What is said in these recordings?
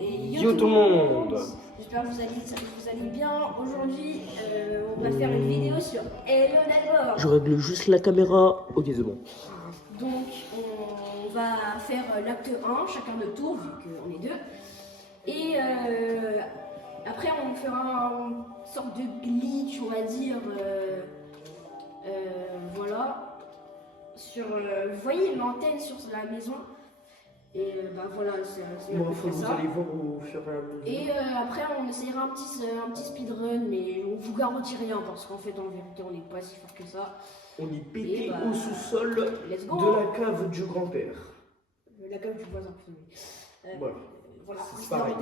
Et Yo tout le monde. J'espère que vous allez bien. Aujourd'hui, on va faire une vidéo sur Hello Neighbor. Je règle juste la caméra. Ok, c'est bon. Donc, on va faire l'acte 1, chacun notre tour, vu qu'on est deux. Et après, on fera une sorte de glitch, on va dire. Voilà. Vous voyez l'antenne sur la maison. Et bah voilà, c'est Bon, faut que vous allez voir au fur et à mesure. Et après, on essayera un petit speedrun, mais on vous garantit rien parce qu'en fait, en vérité, on n'est pas si fort que ça. On est pété bah, au sous-sol de la cave du grand-père. La cave du voisin, voilà, c'est pareil.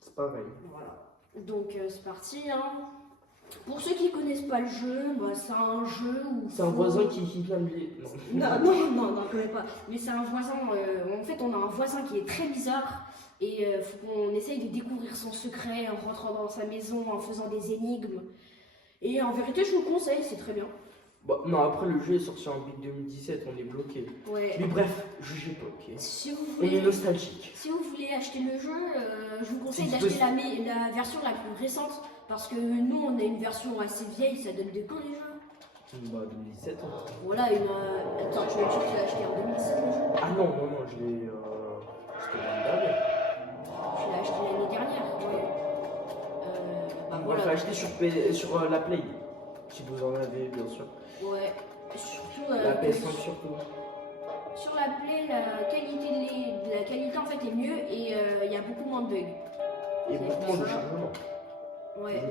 C'est pareil. Voilà. Donc, c'est parti. Hein. Pour ceux qui connaissent pas le jeu, bah, c'est un jeu où... C'est un voisin qui vient de les... Non, je connais pas. Mais c'est un voisin... en fait, on a un voisin qui est très bizarre. Et faut qu'on essaye de découvrir son secret en rentrant dans sa maison, en faisant des énigmes. Et en vérité, je vous le conseille, c'est très bien. Bah, non, après le jeu est sorti en 2017, on est bloqué. Ouais. Mais bref, jugez pas, ok. Si vous On voulez, est nostalgique. si vous voulez acheter le jeu, je vous conseille d'acheter la version la plus récente. Parce que nous, on a une version assez vieille, ça donne de quand les jeux? Bah, 2017. Hein. Voilà, Attends, tu m'as dit que tu l'as acheté en 2017 le jeu? Ah non, je l'ai... C'était l'année dernière. Je l'ai acheté l'année dernière, ouais. Bah On voilà. l'a acheté sur la Play. Si vous en avez, bien sûr. Ouais, surtout... la PS5 surtout. Sur la Play, la qualité en fait est mieux et il y a beaucoup moins de bugs. Et beaucoup moins de chargement. Ouais.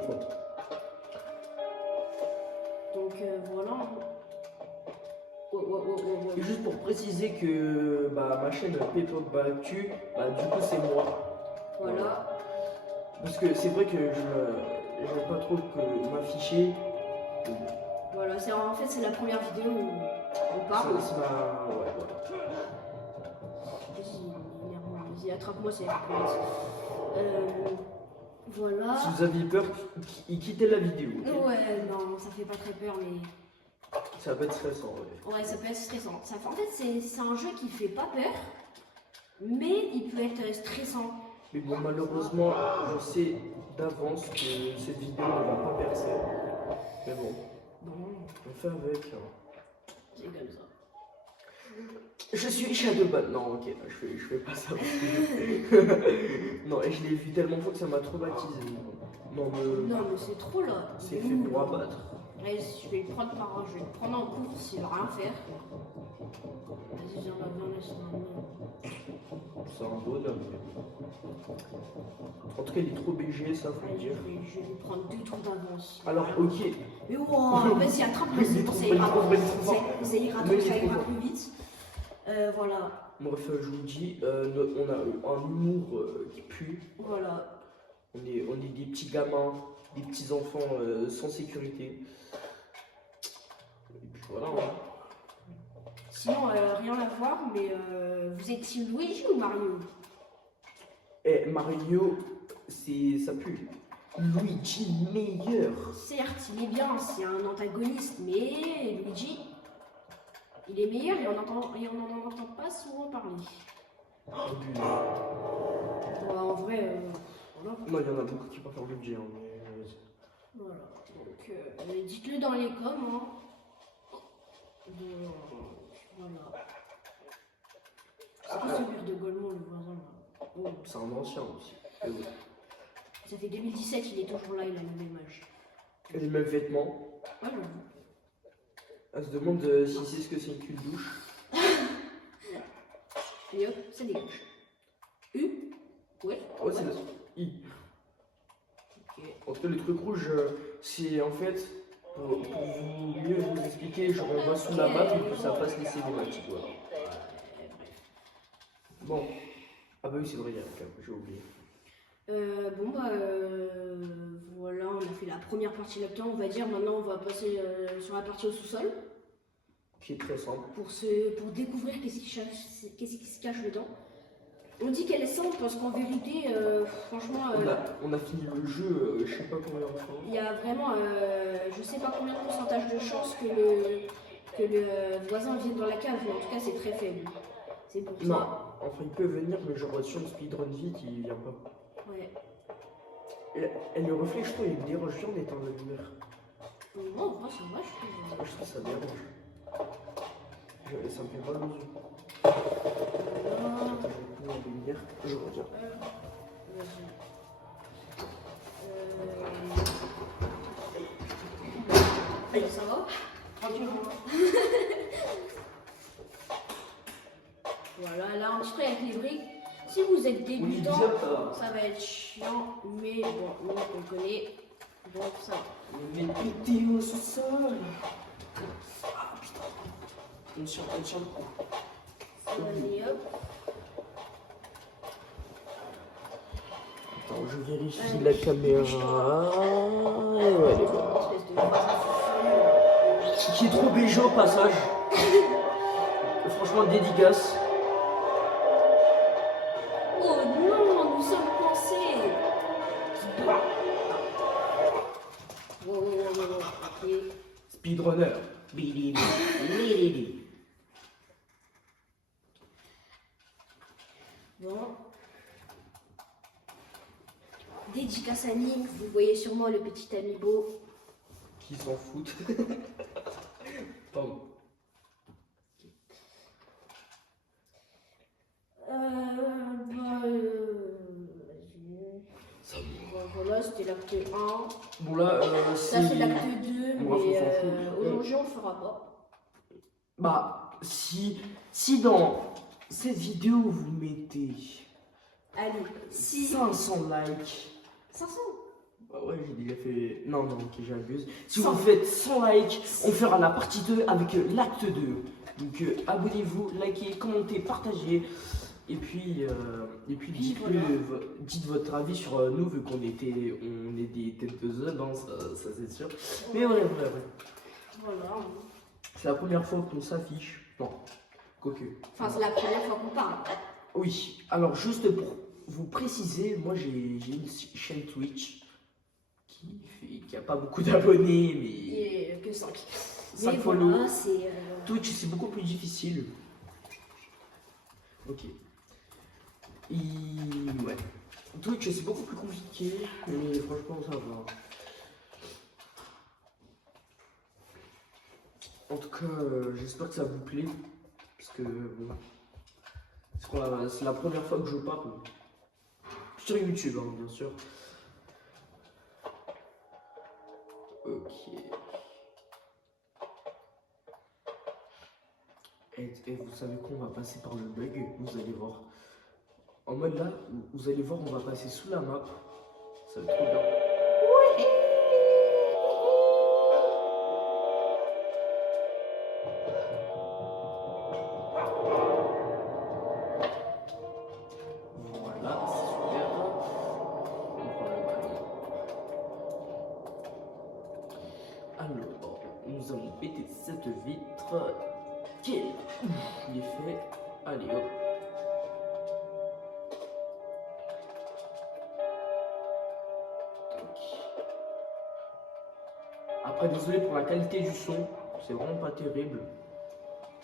Donc voilà. Et juste pour préciser que ma chaîne Pepop Actu, du coup c'est moi. Voilà. Parce que c'est vrai que j'aime pas trop m'afficher. Voilà, en fait c'est la première vidéo où on parle. Ouais, voilà. Vas-y, attrape-moi, c'est plus vite. Voilà. Si vous aviez peur, quittez la vidéo. Okay. Ouais, non, ça fait pas très peur, mais... Ça peut être stressant, ouais. Ça peut être stressant. En fait, c'est un jeu qui fait pas peur, mais il peut être stressant. Mais bon, malheureusement, je sais d'avance que cette vidéo ne va pas percer. Mais bon, on fait avec. Hein. C'est comme ça. Je suis Shadowban. Non, ok, je fais pas ça. Non, et je l'ai vu tellement fois que ça m'a traumatisé. Non, mais c'est trop là. C'est fait pour abattre. Ouais, je vais le prendre je vais le prendre en course, il va rien faire. Vas-y, viens là, c'est un bonhomme. En tout cas, il est trop BG, ça faut le dire. Je vais lui prendre 2 tours d'avance. Alors, ok. Mais wow, vas-y, attrape-le, c'est bon, ça ira plus vite. Voilà. Bref, je vous dis, on a un humour qui pue. Voilà. On est des petits gamins, des petits enfants sans sécurité. Et puis voilà. Hein. Sinon, rien à voir, mais vous êtes team Luigi ou Mario? Mario, ça pue. Luigi meilleur. Certes, il est bien, c'est un antagoniste, mais Luigi, il est meilleur et on n'en entend pas souvent parler. En vrai, voilà. Non, il y en a beaucoup qui préfèrent Luigi. Hein, mais... Voilà, donc dites-le dans les coms. Hein. Voilà. C'est quoi ce mur de Golemont, le voisin là? Oh. C'est un ancien aussi. Ça fait 2017, il est toujours là, il a le même âge. Et les mêmes vêtements. Ouais, j'avoue. Elle se demande si c'est ce que c'est une cul de douche. Et hop, ça dégage. Ouais. Ouais, c'est I. Okay. En tout cas, le truc rouge, c'est en fait, pour mieux vous expliquer, genre on va sous la map et que ça passe les cinématiques. Voilà. Bon. Ah bah oui, c'est vrai, j'ai oublié. Voilà, on a fait la première partie là-dedans, on va dire. Maintenant, on va passer sur la partie au sous-sol. Qui est très simple. Pour découvrir qu'est-ce qui se cache dedans. On dit qu'elle est simple parce qu'en vérité, franchement... on a fini le jeu, je sais pas combien de fois. Il y a vraiment, je sais pas combien de pourcentage de chance que le voisin vienne dans la cave, mais en tout cas c'est très faible. C'est pour ça. Enfin, il peut venir, mais genre sur le speedrun vite, il vient pas. Ouais. Et le reflet, je trouve, il me dérange bien d'éteindre la lumière. Non, moi, ça va, je trouve. Moi, je trouve ça dérange. Ça me fait mal aux yeux. Voilà. Attends, je vais éteindre la lumière, je reviens. Vas-y. Ça va? Tranquillement. Voilà, là, un petit truc avec les briques. Si vous êtes débutant, ça va être chiant, mais bon, nous, on connaît. Donc, ça va. Mais pété au sol. Ah putain. On tient le coup. Vas-y, hop. Attends, je vérifie la caméra. Et ouais, elle est bonne. Espèce de voisin fou. Qui est trop béjo au passage. Franchement, dédicace. Oh non, nous sommes coincés. Wow, wow, wow, wow, ok. Speedrunner. Bili, bili. Bon. Dédicace à Nick, vous voyez sûrement le petit amiibo. Qui s'en foutent. Pardon. Vas-y. Bon, voilà, c'était l'acte 1. Bon là, Ça c'est l'acte 2, Bon, mais on s'en fout. aujourd'hui on le fera pas. Bah, si dans cette vidéo vous mettez Allez, si. 500 likes. 500. Bah ouais, j'ai déjà fait. Non, ok, j'abuse. Si 100. vous faites 100 likes, on fera la partie 2 avec l'acte 2. Donc abonnez-vous, likez, commentez, partagez. Et puis dites, voilà. dites votre avis sur nous, vu on est des têtes de zone, hein, ça c'est sûr. Mais ouais. Voilà. C'est la première fois qu'on s'affiche. Non, quoique. Enfin, c'est la première fois qu'on parle. Oui, alors juste pour vous préciser, moi j'ai une chaîne Twitch qui a pas beaucoup d'abonnés, mais Et que 5. 5 Mais follow. voilà, c'est. Twitch c'est beaucoup plus difficile. Ok. Ouais. Twitch c'est beaucoup plus compliqué, mais franchement ça va. En tout cas, j'espère que ça vous plaît, parce que bon, c'est la première fois que je parle sur YouTube, hein, bien sûr. Ok. Et vous savez quoi, on va passer par le bug, vous allez voir. En mode là, vous allez voir, on va passer sous la map. Ça va être trop bien. Voilà, c'est super. On prend le crayon. Alors, nous allons péter cette vitre. Quel il est fait. Allez hop. Après, désolé pour la qualité du son, c'est vraiment pas terrible.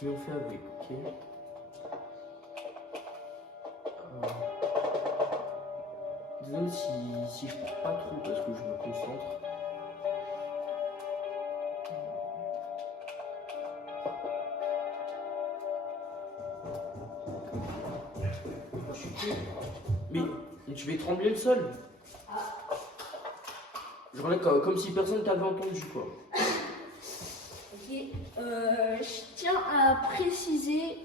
Mais on fait avec, ok. Désolé si je parle pas trop parce que je me concentre. Mais tu fais trembler le sol. Genre là, comme si personne t'avait entendu quoi. Ok. Je tiens à préciser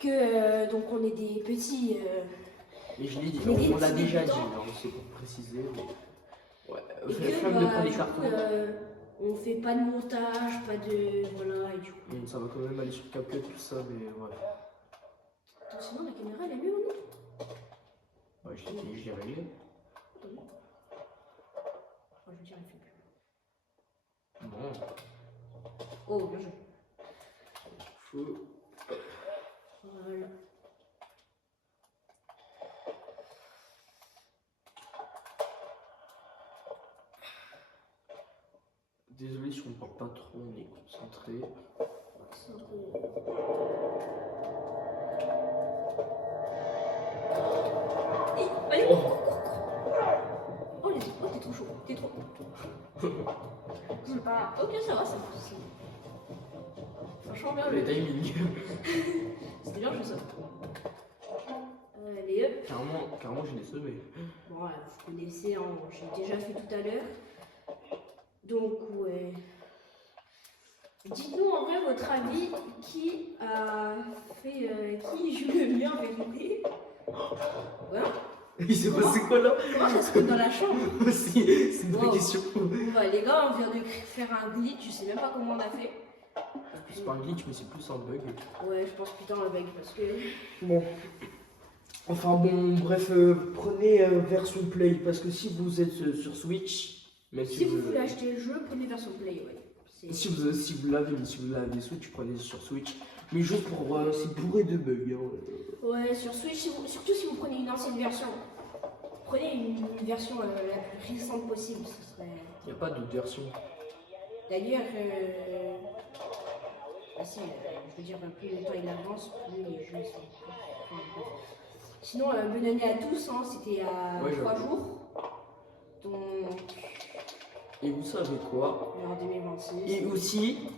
que donc on est des petits. Mais je l'ai dit, Mais on l'a des déjà dit, débutants. hein, c'est pour préciser. Mais... Ouais, Et que, flemme de prendre les du cartons. coup, on fait pas de montage, pas de. Voilà, et du coup. Ça va quand même aller sur CapCut, tout ça, mais ouais. Attends, sinon la caméra elle est mieux maintenant. Ouais, je l'ai réglé. Attends. Oh, je veux dire, elle fait plus. Bon, Oh, bien joué. faut. Voilà. Désolé si on parle pas trop, on est concentré. C'est un peu... Allez, Oh. Oh, t'es trop chaud, t'es trop... C'est pas... Ok, ça va, c'est... Franchement, bien Le le... timing. C'était bien, je fais ça. Allez, hop. Carrément, je l'ai semé. Bon, ouais, vous connaissez, hein, j'ai déjà fait tout à l'heure. Donc, ouais. Dites-nous en vrai votre avis, qui a fait... qui joue le mieux en vérité? Ouais. Il s'est passé quoi là? Comment ça se fait dans la chambre? C'est une vraie Wow. question. Ouais, les gars, on vient de faire un glitch, je sais même pas comment on a fait. C'est pas un glitch, mais c'est plus un bug. Ouais, je pense putain un bug parce que... Bon. Enfin bon, bref, prenez version Play, parce que si vous êtes sur Switch, mais Si vous voulez acheter le jeu, prenez version Play, ouais. si vous l'avez Switch, prenez sur Switch. Mais juste pour c'est bourré de bugs. Hein. Ouais, sur Switch, surtout si vous prenez une ancienne version. Prenez une version la plus récente possible, ce serait... Il n'y a pas d'autre version. D'ailleurs, ah si, je veux dire, plus le temps il avance, plus les jeux sont... Enfin, bref. Sinon, bonne année à tous, hein, c'était à Ouais, 3 j'avoue. jours. Donc, Et vous savez quoi? on est en 2026. Et aussi,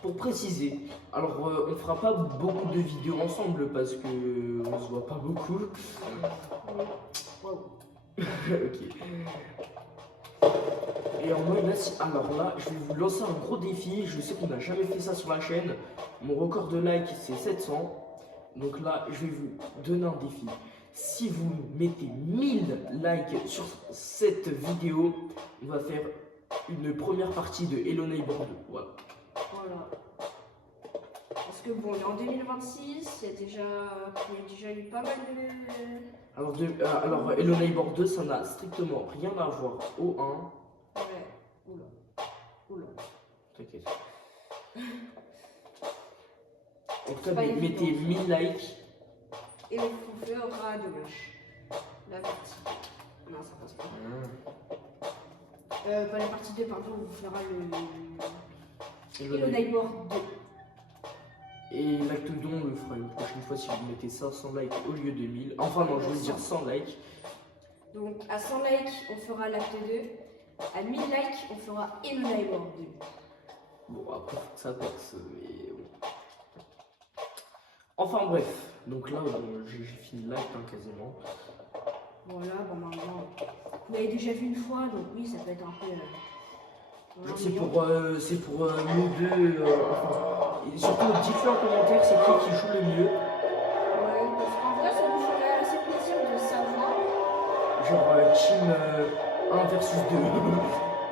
pour préciser, alors on fera pas beaucoup de vidéos ensemble parce que on se voit pas beaucoup. Wow. Ok. Et en mode là, alors là, je vais vous lancer un gros défi. Je sais qu'on n'a jamais fait ça sur la chaîne. Mon record de likes c'est 700. Donc là, je vais vous donner un défi. Si vous mettez 1000 likes sur cette vidéo, on va faire une première partie de Hello Neighbor 2. Voilà. Voilà. Parce que bon, on est en 2026, il y a déjà eu pas mal de... Alors Hello Neighbor 2, ça n'a strictement rien à voir au 1. Ouais, oula. Oula. T'inquiète. En tout cas, Pas évident. mettez 1000 likes. Et on fera dommage. La partie. Non, ça passe pas. Pas la partie 2, pardon, on fera le. Hello Neighbor 2. Et l'acte 2, on le fera une prochaine fois si vous mettez 500 likes au lieu de 1000. Enfin, non, je veux dire 100 likes. Donc, à 100 likes, on fera l'acte 2. À 1000 likes, on fera Hello Neighbor 2. Bon, après, faut que ça passe. Mais bon. Enfin, bref. Donc là, bon, j'ai fini le live quasiment. Voilà, bon, maintenant. Vous l'avez déjà vu une fois, donc oui, ça peut être un peu. Genre, c'est pour nous deux. Enfin, et surtout, dites-le en commentaire, c'est qui joue le mieux. Ouais, parce qu'en vrai, ça nous ferait assez plaisir de savoir. Genre, team 1 versus 2.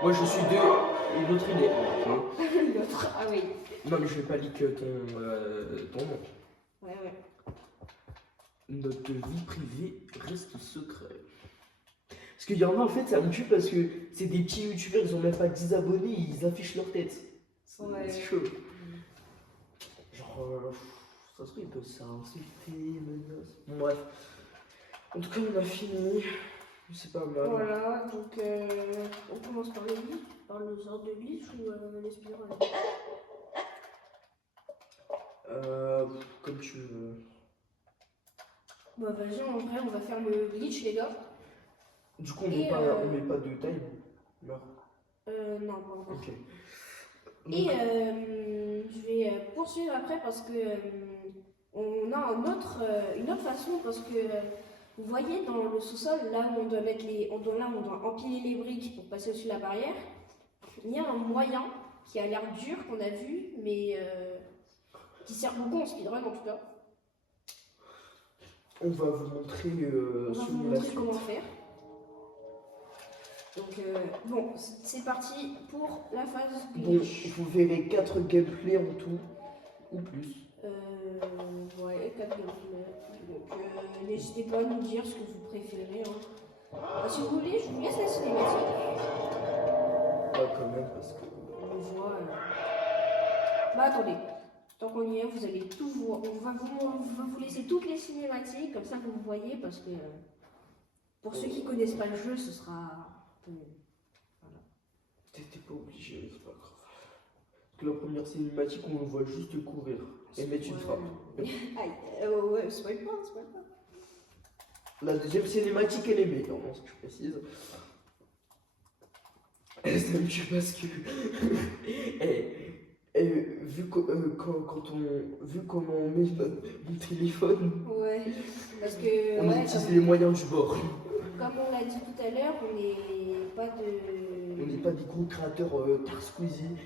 Moi, je suis 2 et l'autre, il est 1. Hein. L'autre, ah oui. Non, mais je vais pas leak ton nom. Ouais, ouais. Notre vie privée reste secret. Parce qu'il y en a en fait, ça me tue parce que c'est des petits youtubeurs, ils ont même pas 10 abonnés, ils affichent leur tête. Ouais. C'est chaud. Genre, ça serait, ils peuvent s'insulter, menaces. Bon, bref. En tout cas, on a fini. C'est pas mal. Voilà, donc on commence par le glitch, par le genre de glitch ou les spirales. Comme tu veux. Bah vas-y, en vrai, on va faire le glitch, les gars. Du coup, on Et, met pas de time. Non. Non, pas encore. Ok. Et je vais poursuivre après parce que on a une autre façon parce que vous voyez dans le sous-sol là où on doit mettre on doit empiler les briques pour passer au-dessus de la barrière. Il y a un moyen qui a l'air dur qu'on a vu, mais qui sert beaucoup en speedrun en tout cas. On va vous montrer, On va vous montrer comment faire. Donc bon, c'est parti pour la phase glitch. Bon, vous verrez 4 gameplays en tout, ou plus. Ouais, 4 gameplays. Donc n'hésitez pas à nous dire ce que vous préférez. Hein. Si vous voulez, je vous laisse la cinématique. Pas quand même, parce que... On voit. Bah attendez, tant qu'on y est, vous allez tout voir. On va vous laisser toutes les cinématiques, comme ça vous voyez, parce que pour ceux qui connaissent pas le jeu, ce sera. Voilà. T'étais pas obligé, c'est pas grave. La première cinématique, on le voit juste courir et mettre une frappe. Aïe, ouais, spoil pas, spoil pas. La deuxième cinématique, elle est meilleure, ce que je précise. Ça me tue parce que. Vu, vu comment on met mon téléphone, Ouais, parce que. on ouais, utilise comme, les moyens du bord. comme on l'a dit tout à l'heure, on n'est pas de. On n'est pas des gros créateurs Tar Squeezie.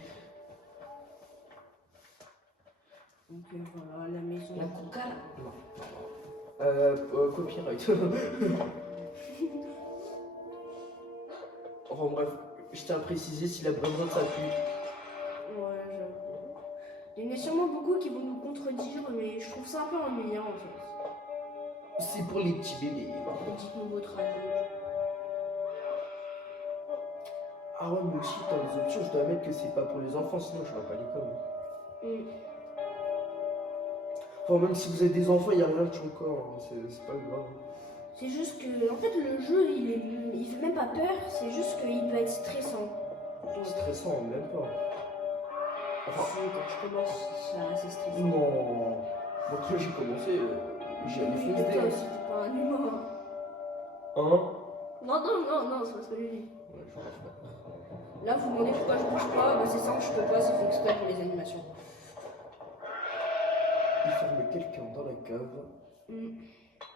Donc voilà, la maison. La coca Non. Copyright. Enfin bref, je tiens à préciser si la bonne note ça pue. Ouais, j'avoue. Il y en a sûrement beaucoup qui vont nous contredire, mais je trouve ça un peu ennuyant en fait. C'est pour les petits bébés. Dites-nous votre avis. Ah ouais, mais aussi dans les options, je dois mettre que c'est pas pour les enfants, sinon je vais pas l'école. Enfin, même si vous avez des enfants, il n'y a rien de choquant, hein. C'est pas grave. C'est juste que, en fait, le jeu, il fait même pas peur, c'est juste qu'il peut être stressant. Donc, Stressant, même pas. Enfin, quand je commence, c'est stressant. non. Moi, quand j'ai commencé, j'y allais Oui, foncer. mais toi aussi, t'es pas un humain. Hein? Non, c'est pas ce que j'ai dit. Ouais, je rêve pas. Là, vous vous demandez pourquoi je bouge pas, bah c'est simple, je peux pas, c'est fait exprès pour les animations. Il ferme quelqu'un dans la cave.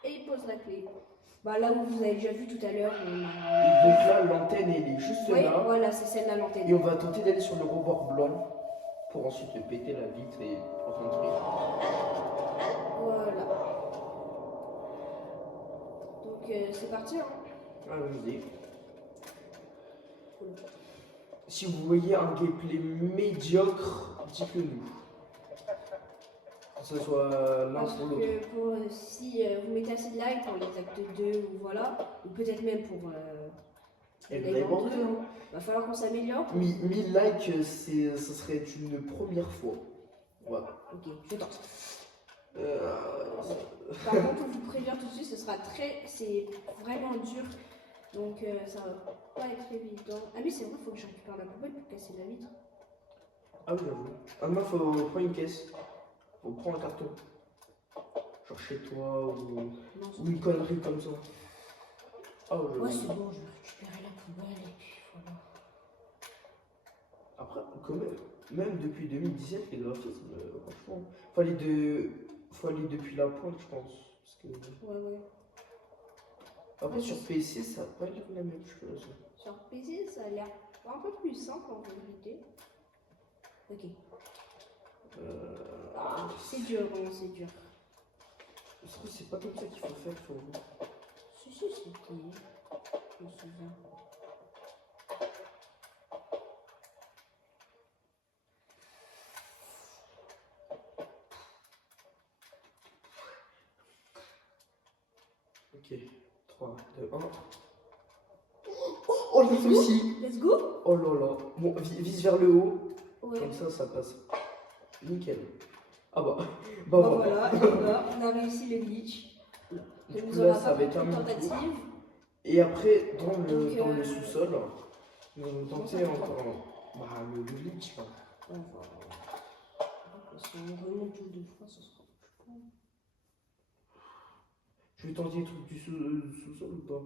Et il pose la clé. Bah là où vous avez déjà vu tout à l'heure, on Et a... donc là, l'antenne, elle est juste Ouais, là. voilà, c'est celle-là l'antenne. Et on va tenter d'aller sur le rebord blanc pour ensuite péter la vitre et rentrer. Voilà. Donc c'est parti, hein. Allons-y. Si vous voyez un gameplay médiocre, dites-le nous. Que ce soit l'un Parce pour l'autre. que si vous mettez assez de likes pour les actes 2, ou voilà, ou peut-être même pour Et les vraiment, actes 2, va falloir qu'on s'améliore. 1000 likes, ce serait une première fois. Voilà. Ok, je tente. Euh, Par contre, pour vous prévenir tout de suite, c'est vraiment dur. Donc ça va pas être évident. Ah oui, c'est vrai, il faut que je récupère la poubelle pour casser la vitre. Ah oui, j'avoue. Ah non, faut prendre une caisse. Faut prendre un carton. Genre chez toi ou une connerie comme ça. Ah ouais, Ouais, c'est bon, je vais récupérer la poubelle et puis voilà. Après, quand même depuis 2017, les graphismes, franchement, faut aller depuis la pointe, je pense. Parce que... Ouais. Après, sur PC, ça n'a pas l'air la même chose. Sur PC, ça a l'air un peu plus simple en vérité. Ok. C'est dur, vraiment, c'est dur. Je trouve que c'est pas comme ça qu'il faut faire, faut... Si, c'était. Je me souviens. Ok, 3, 2, 1. Oh, le souci! Let's go! Oh là là. Bon, vise vers le haut. Ouais. Comme ça passe. Nickel. Ah bah. Bah voilà, et voilà, on a réussi le glitch. Du coup, nous là, aura ça pas va être pris un de peu tentative. Et après, dans Donc, le sous-sol, nous allons tenter encore le glitch. Hein. On va voir. Si on remonte tout deux fois, ce sera plus con. Tu veux tenter les trucs du sous-sol ou pas?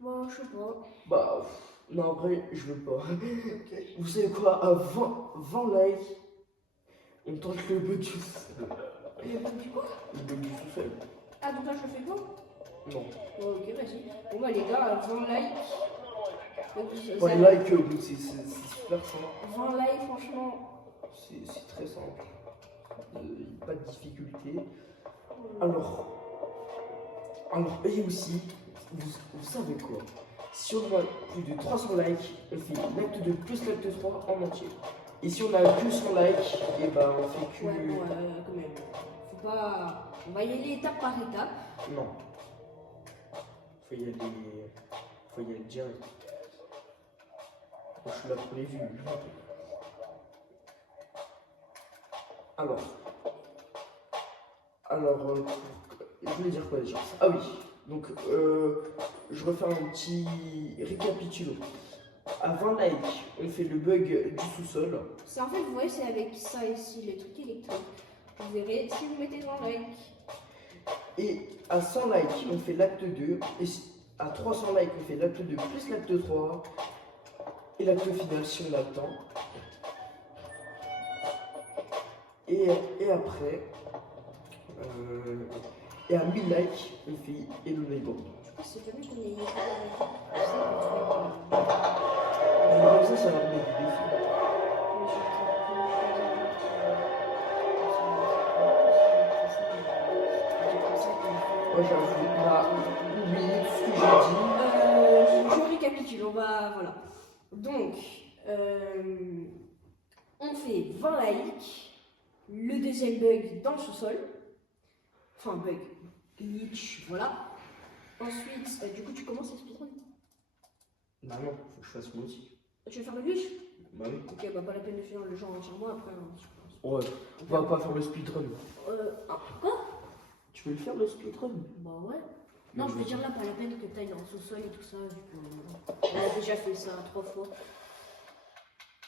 Bon, je sais pas. Bah, non, en vrai, je veux pas. Ok. Vous savez quoi? À 20 likes, on tente le bug du sous-sol. Le bug du quoi? Le bug du sous-sol. Ah, donc là, je le fais pas? Non. Bon, ok, vas-y. Bon, bah, les gars, 20 likes. Donc, Pour les likes, c'est super simple. 20 likes, franchement. C'est très simple. Pas de difficulté. Alors, et aussi, vous savez quoi? Si on a plus de 300 likes, on fait l'acte 2 plus l'acte 3 en entier. Et si on a que 100 likes, et ben on fait que... Ouais, bon, quand même. Faut pas... On va y aller étape par étape. Non. Faut y aller direct. Je suis là pour les vues. Alors, je voulais dire quoi déjà? Ah oui, donc je refais un petit récapitule. À 20 likes, on fait le bug du sous-sol. C'est en fait, vous voyez, c'est avec ça ici, les trucs électriques. Vous verrez si vous mettez 20 likes. Et à 100 likes, on fait l'acte 2. Et à 300 likes, on fait l'acte 2 plus l'acte 3. Et l'acte final si on a le temps. Et après, et à 1000 likes, on fait Hello Neighbor. C'est pas mieux qu'on ait Comme ça va remettre du défi. Ouais, j'avoue, on a oublié ce que j'ai dit. Je récapitule, on va. Voilà. Donc, on fait 20 likes. Le deuxième bug dans le sous-sol. Enfin, bug. Glitch, voilà. Ensuite, du coup, tu commences à speedrun. Bah non, faut que je fasse moi aussi. Tu veux faire le glitch? Bah oui. Ok, bah pas la peine de faire le genre entièrement après. Hein, Ouais, on va pas faire le speedrun. Quoi? Tu veux le faire le speedrun? Bah ouais. Non, je veux dire là, pas la peine que t'ailles dans le sous-sol et tout ça. Vu que, on a déjà fait ça 3 fois.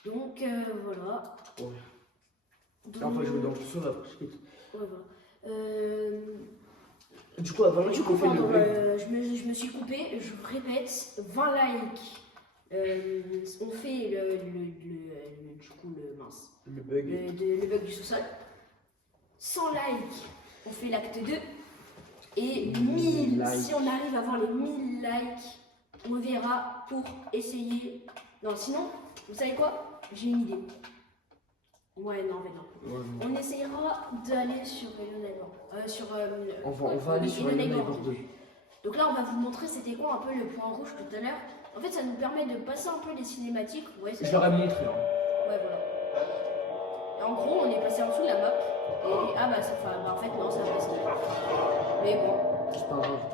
Donc, voilà. Ouais. Donc, Après, je vais dans le sous-sol après, je quitte. Ouais, voilà. Du coup, à 20 likes, on fait le bug. Je me suis coupé, je répète, 20 likes. On fait du coup Le bug. le bug du sous-sol. 100 likes, on fait l'acte 2. Et 1000, likes. si on arrive à avoir les 1000 likes, on verra pour essayer. Non, sinon, vous savez quoi? J'ai une idée. Ouais, non, mais non. Ouais, non. On essayera d'aller sur Hello Neighbor. On va aller sur Hello Neighbor 2. Donc là, on va vous montrer c'était quoi un peu le point rouge tout à l'heure. En fait, ça nous permet de passer un peu les cinématiques. Ouais, Je leur ai montré. Hein. Ouais, voilà. Et en gros, on est passé en dessous de la map. Et ah bah, ça fait. Bah, en fait, non, ça passe. Mais bon. C'est pas grave.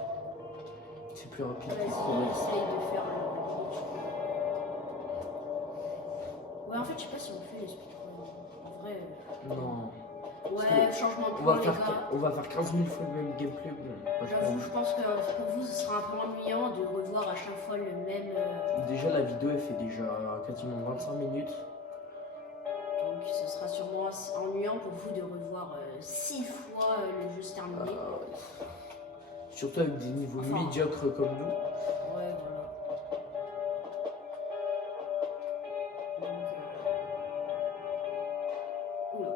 C'est plus rapide. Vas-y, essaye de faire le. Ouais, en fait, je sais pas si on fait les speedruns. En vrai. Non. Ouais, changement de point, les gars. On va faire 15 000 fois le même gameplay. Bon, J'avoue, je pense que pour vous, ce sera un peu ennuyant de revoir à chaque fois le même. Déjà, la vidéo, elle fait déjà quasiment 25 minutes. Donc, ce sera sûrement ennuyant pour vous de revoir 6 fois le jeu se terminer. Surtout avec des niveaux médiocres comme nous. Ouais, voilà. Donc, oula.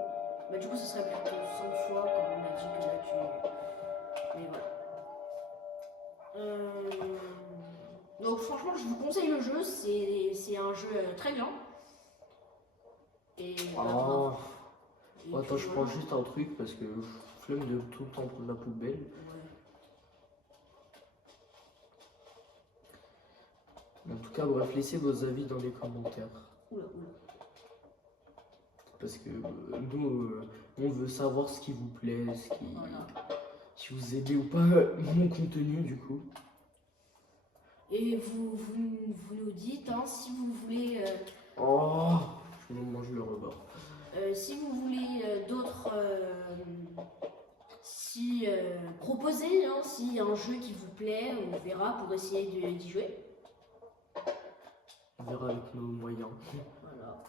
Bah, du coup, ce serait plutôt 5 fois, comme on a dit que là, tu. Mais voilà. Donc, franchement, je vous conseille le jeu. C'est un jeu très bien. Et voilà. Oh. Et Attends, puis, je voilà. prends juste un truc parce que flemme de tout le temps prendre la poubelle. Ouais. En tout cas, bref, laissez vos avis dans les commentaires. Oula. Parce que nous, on veut savoir ce qui vous plaît, Voilà. si vous aimez ou pas mon contenu du coup. Et vous nous dites hein, si vous voulez. Oh, je me mange le rebord. Si vous voulez d'autres. Proposer, hein, s'il y a un jeu qui vous plaît, on verra pour essayer d'y jouer. On verra avec nos moyens. Voilà.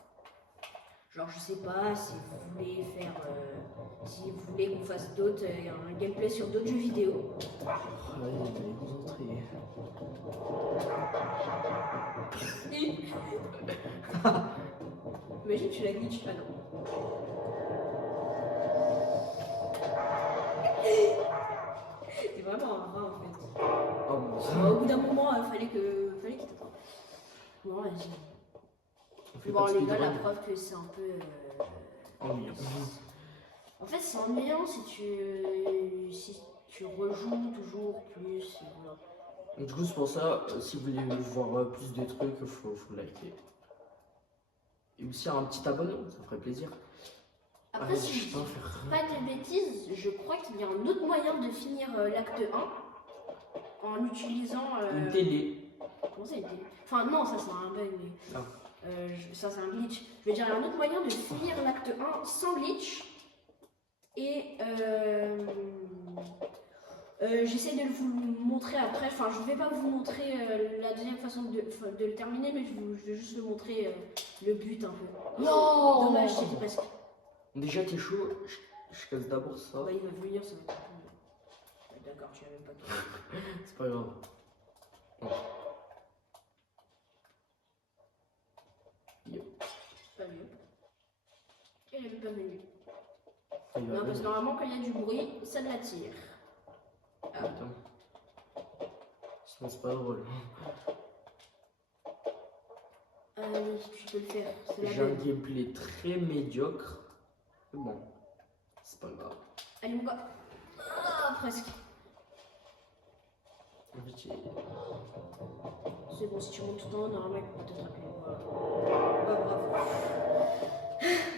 Genre, je sais pas si vous voulez faire. Si vous voulez qu'on fasse d'autres. Un gameplay sur d'autres jeux vidéo. Allez, vous entrez. Imagine, tu la glitch. Ah non. C'est vraiment un rat en fait. Oh mon Dieu. Au bout d'un moment, fallait qu'il t'attende. Bon, vas-y. On fait Bon, pas de les gars, la speedrun. preuve que c'est un peu. Ennuyant. En fait, c'est ennuyant si tu rejoues toujours plus. Et voilà. Du coup, c'est pour ça, si vous voulez voir plus de trucs, faut liker. Et aussi un petit abonnement, ça ferait plaisir. Après, Allez, si je je sais dis pas faire. pas de bêtises, je crois qu'il y a un autre moyen de finir l'acte 1 en utilisant. Une télé. Comment ça, une télé? Enfin, non, ça c'est un bug, mais. Ah. Ça c'est un glitch. Je veux dire, il y a un autre moyen de finir l'acte 1 sans glitch. Et. J'essaie de vous le montrer après. Enfin, je vais pas vous montrer la deuxième façon de le terminer, mais je vais juste le montrer le but un peu. Non. Dommage, c'était presque. Déjà, t'es chaud. Je casse d'abord ça. Bah, il va venir, ça va être d'accord, tu as même pas tout. C'est pas grave. Non. Pas mieux. Et il est même pas venu. Il va Non, parce que venir. normalement, quand il y a du bruit, ça l'attire. Ah. Attends. Sinon, c'est pas drôle. Allez, tu peux le faire. C'est la J'ai un bonne. gameplay très médiocre. Mais bon, c'est pas grave. Allez, mon gars. Ah, presque. En fait, C'est bon, si tu montes tout en haut, normalement, il peut t'attraper. Voilà. Bah, bravo.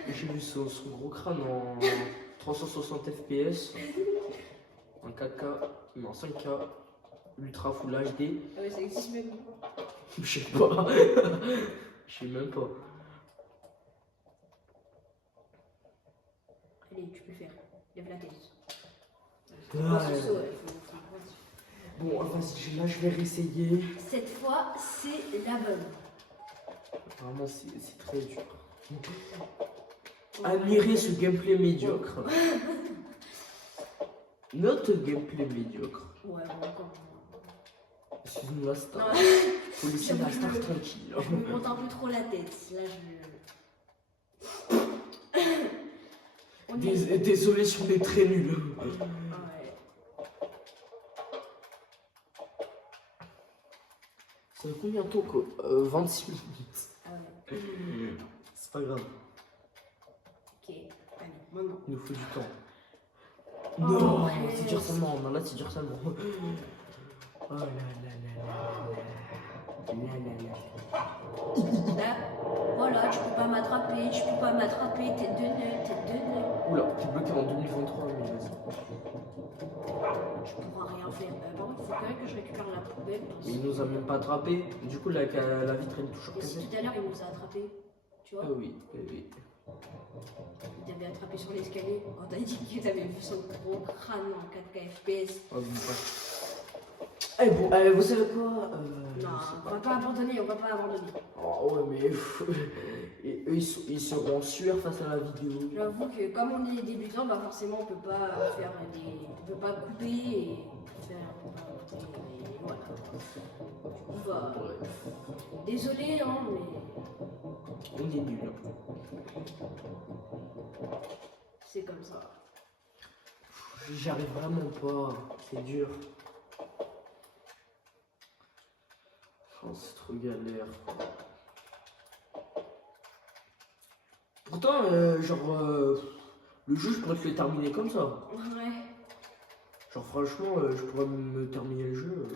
j'ai vu son gros crâne en 360 FPS, en 4K, non 5K, ultra full HD. Ah ouais, ça existe même. Je sais pas. Je sais même pas. Allez, tu peux le faire. Lève la tête. Ouais. Faut- Bon, vas-y, là je vais réessayer. Cette fois, c'est la bonne. Vraiment, c'est très dur. Admirez ce gameplay médiocre. Notre gameplay médiocre. Ouais, bon, encore. Excuse-nous la star. Non, Faut laisser la star tranquille. je me monte un peu trop la tête. Là, je. On y est. Désolé si on est très nuls. Ah ouais. Ça fait combien de temps que 26 minutes. Ah ouais. C'est pas grave, Ok. Allez, maintenant. il nous faut du temps. Oh, Non, ouais. c'est dur seulement. Non, là c'est dur seulement. Oh là là là là là là là. Là, voilà, tu peux pas m'attraper, tête de nœud, tête de nœud. Oula, t'es bloqué en 2023, mais vas-y. Tu pourras rien faire. Par contre, il faut quand même que je récupère la poubelle. Mais il nous a même pas attrapé. Du coup, la vitre elle est toujours Et si cassée. tout à l'heure, il nous a attrapés. Tu vois, Ah oui, oui. il t'avait attrapé sur l'escalier. Quand t'as dit que t'avais vu son gros crâne en 4K FPS. Ah, bon, bref. Eh bon, vous savez quoi Non, on va pas abandonner, on va pas abandonner. Oh ouais, mais et eux ils seront en sueur face à la vidéo. J'avoue que comme on est débutant, bah forcément on peut pas faire des. On peut pas couper et faire. Et voilà. Du coup, bah, Ouais. désolé, hein, mais On est nuls. c'est comme ça. J'arrive vraiment pas. C'est dur. Oh, c'est trop galère. Pourtant, le jeu, je pourrais te le terminer comme ça. Ouais. Genre, franchement, je pourrais me terminer le jeu.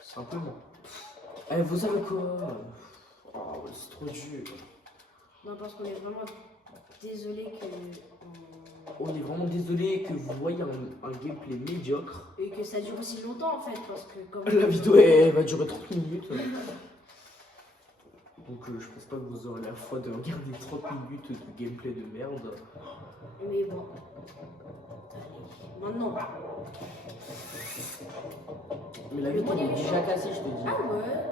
Simplement. Eh, vous savez quoi? Oh, ouais, c'est trop dur. Non, parce qu'on est vraiment désolé que. On est vraiment désolé que vous voyez un gameplay médiocre. Et que ça dure aussi longtemps en fait, parce que comme. La vidéo elle va durer 30 minutes. Donc je pense pas que vous aurez la foi de regarder 30 minutes de gameplay de merde. Mais bon. Allez, maintenant. Mais la vitre elle est déjà cassée, je te dis. Ah ouais.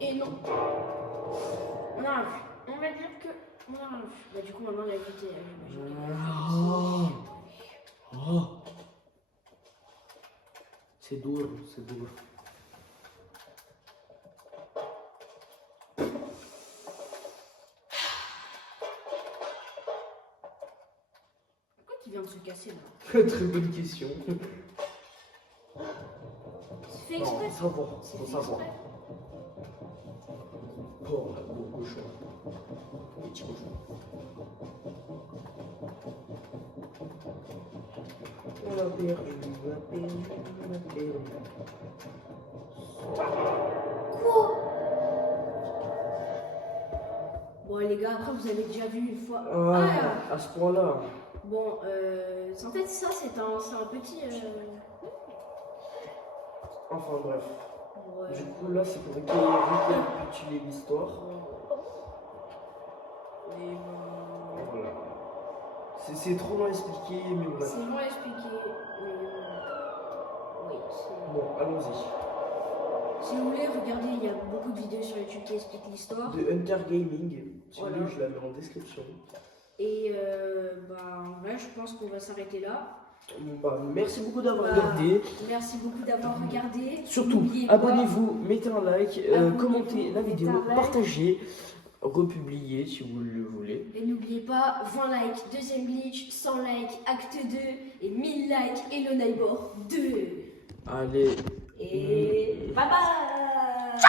Et non. On a vu. On va dire que. On a vu. Bah du coup maintenant la vie Oh. Oh. C'est dur, c'est dur. Pourquoi tu viens de se casser là? Très bonne question. C'est fait exprès. Faut savoir, C'est faut fait savoir. exprès. Oh, la gros cochon. Petit cochon. On a perdu, on a perdu, on a perdu. Quoi? Bon les gars, après vous avez déjà vu une fois. Ah, à ce point-là. Bon, en fait ça c'est un petit. Enfin bref. Ouais. Du coup, là, c'est pour récapituler l'histoire. Mais bon. Voilà. C'est trop long à expliquer, mais voilà. C'est long à expliquer, mais oui. Bon, allons-y. Si vous voulez regarder, il y a beaucoup de vidéos sur YouTube qui expliquent l'histoire. De Hunter Gaming, si vous Voilà. voulez, je la mets en description. Et en vrai, je pense qu'on va s'arrêter là. Bon, bah, merci beaucoup d'avoir Bah, regardé. Merci beaucoup d'avoir regardé. Surtout, N'oubliez pas- abonnez-vous, mettez un like, Abonnez-vous, commentez la mettez vidéo, un like. partagez, republiez si vous le voulez. Et n'oubliez pas, 20 likes, deuxième glitch, 100 likes, acte 2, et 1000 likes, Hello Neighbor 2. Allez. Et bye bye.